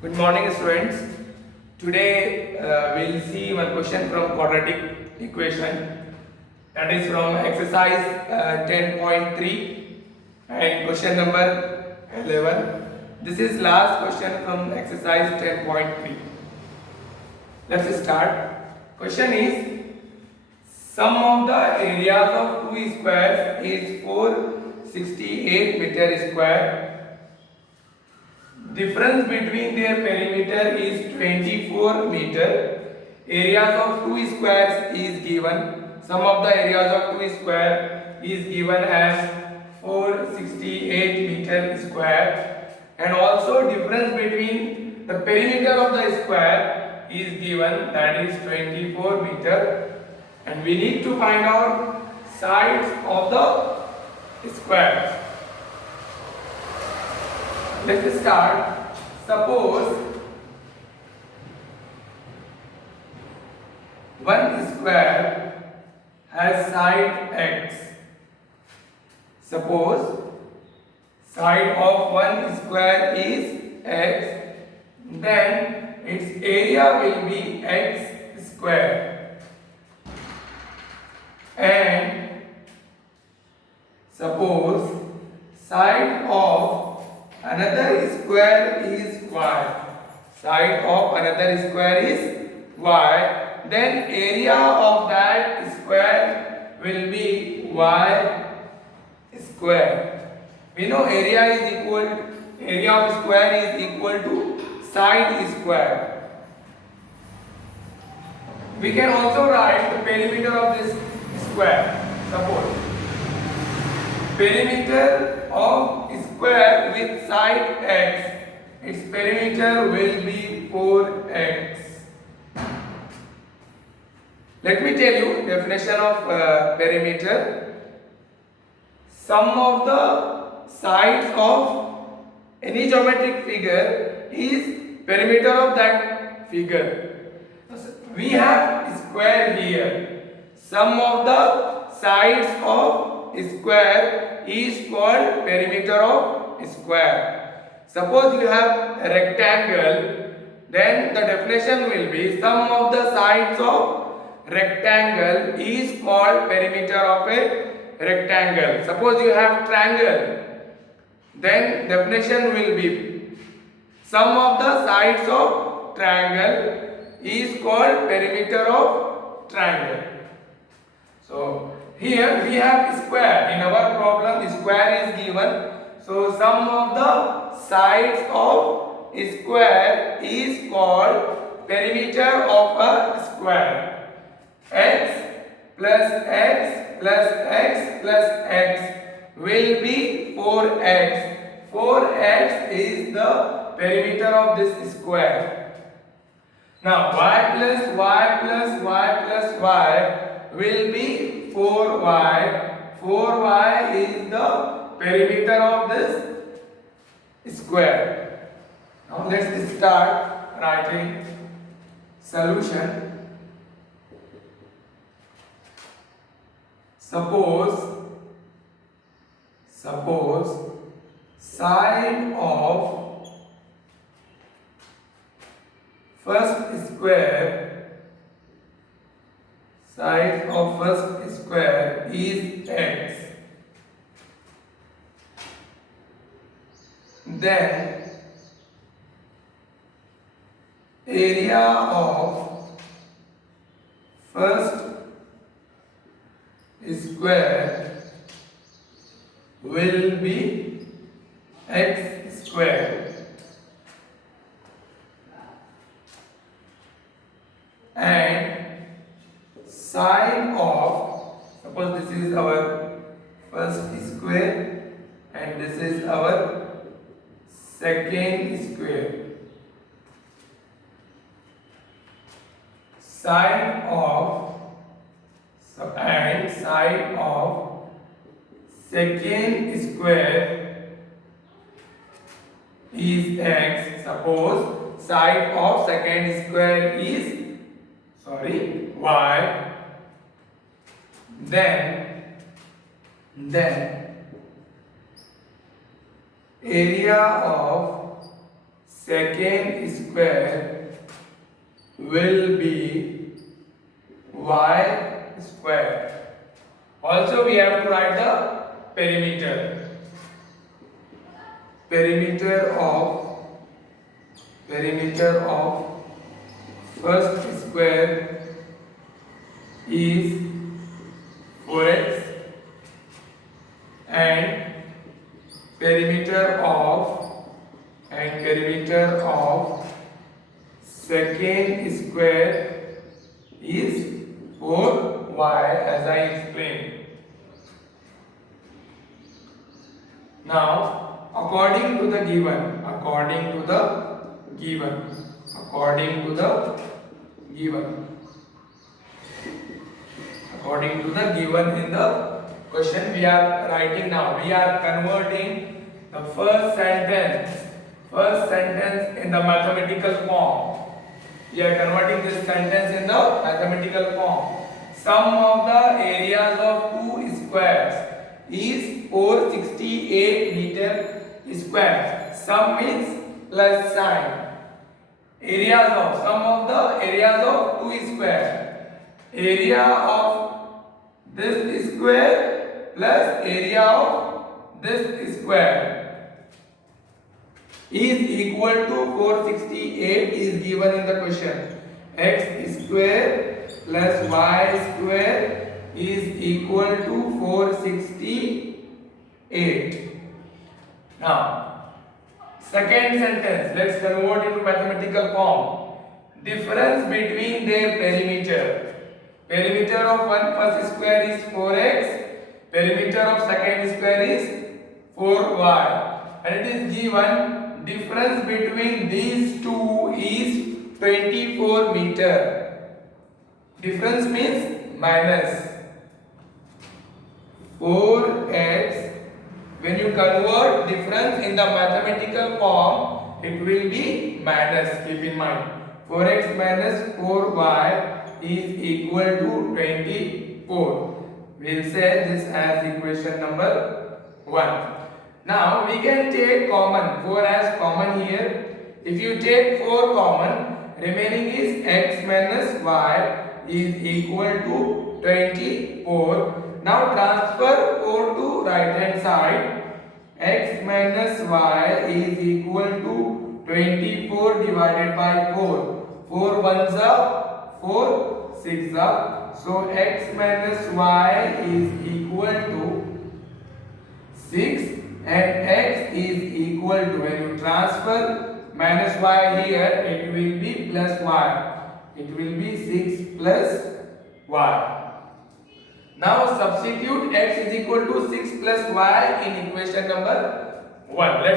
Good morning, students. Today we'll see one question from quadratic equation, that is from exercise 10.3 and question number 11. This is last question from exercise 10.3. Let's start. Question is, sum of the areas of two squares is 468 meter square. Difference between their perimeter is 24 meter. Areas of two squares is given. Sum of the areas of two square is given as 468 meter square, and also difference between the perimeter of the square is given, that is 24 meter, and we need to find out sides of the square. Let's start. Suppose one square has side x. Suppose side of one square is x, then its area will be x square. And suppose side of another square is y. Side of another square is y. Then area of that square will be y square. We know area of square is equal to side square. We can also write the perimeter of this square. Suppose perimeter of square with side x, its perimeter will be 4x. Let me tell you definition of perimeter. Sum of the sides of any geometric figure is perimeter of that figure. We have square here. Sum of the sides of square is called perimeter of square. Suppose you have a rectangle, then the definition will be sum of the sides of rectangle is called perimeter of a rectangle. Suppose you have triangle, then definition will be sum of the sides of triangle is called perimeter of triangle. So here we have square. In our problem, square is given. So sum of the sides of square is called perimeter of a square. X plus x plus x plus x will be 4x. 4x is the perimeter of this square. Now y plus y plus y plus y will be 4y. 4y is the perimeter of this square. Now let's start writing solution. Suppose side of first square is x, then area of first square will be x square, and side of, suppose this is our first square and this is our second square, side of second square is x. Suppose side of second square is y, then area of secant square will be y square. Also we have to write the perimeter. Perimeter of first square is 4x and perimeter of secant square is 4y, as I explained. Now, according to the given in the question, we are writing now. We are converting the first sentence in the mathematical form. We are converting this sentence in the mathematical form. Sum of the areas of two squares is 468 meter square. Sum means plus sign. Sum of the areas of two squares. Area of this square plus area of this square is equal to 468 is given in the question. X square plus y square is equal to 468. Now, second sentence, let's convert into mathematical form. Difference between their perimeter. Perimeter of one first square is 4x. Perimeter of second square is 4y. And it is given difference between these two is 24 meter. Difference means minus 4x. When you convert difference in the mathematical form, it will be minus. Keep in mind, 4x minus 4y is equal to 24. We'll say this as equation number 1. Now we can take common, 4 as common here. If you take 4 common, remaining is x minus y is equal to 24. Now transfer 4 to right hand side. X minus y is equal to 24 divided by 4. 4 ones are 4, 6 are. So x minus y is equal to 6 and x is equal to, when you transfer minus y here, it will be plus y. It will be 6 plus y. Now substitute x is equal to 6 plus y in equation number 1. Let's